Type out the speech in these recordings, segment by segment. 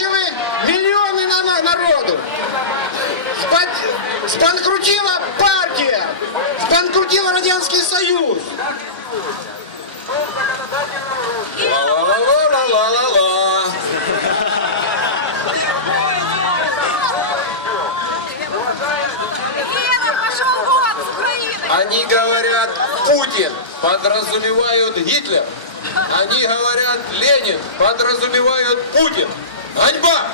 Миллионы мільйони народу. Спанкрутила партия, спанкрутила Радянський Союз. Они говорят Путин, подразумевают Гитлер. Они говорят Ленин, подразумевают Путин. Ганьба!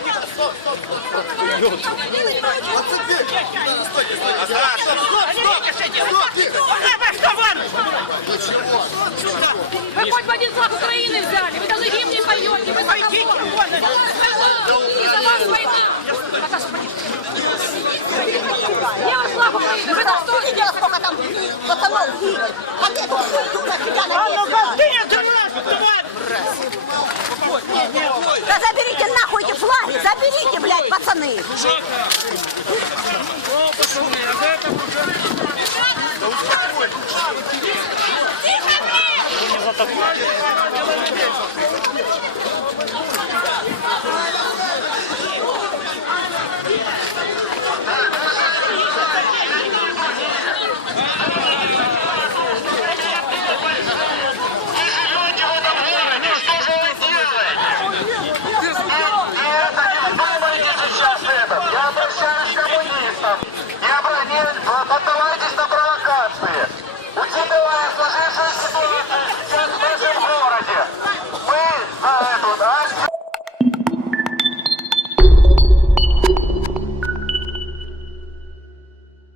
Тихо, тихо, стоп, стоп, Вы хоть бы один флаг Украины взяли, вы даже гимн не поете, вы Пойдите вон! Из-за вас война! Наташа, ваш флаг Украины? Вы там что? видела, сколько там пацанов Тихо, блядь! Uh, at the line.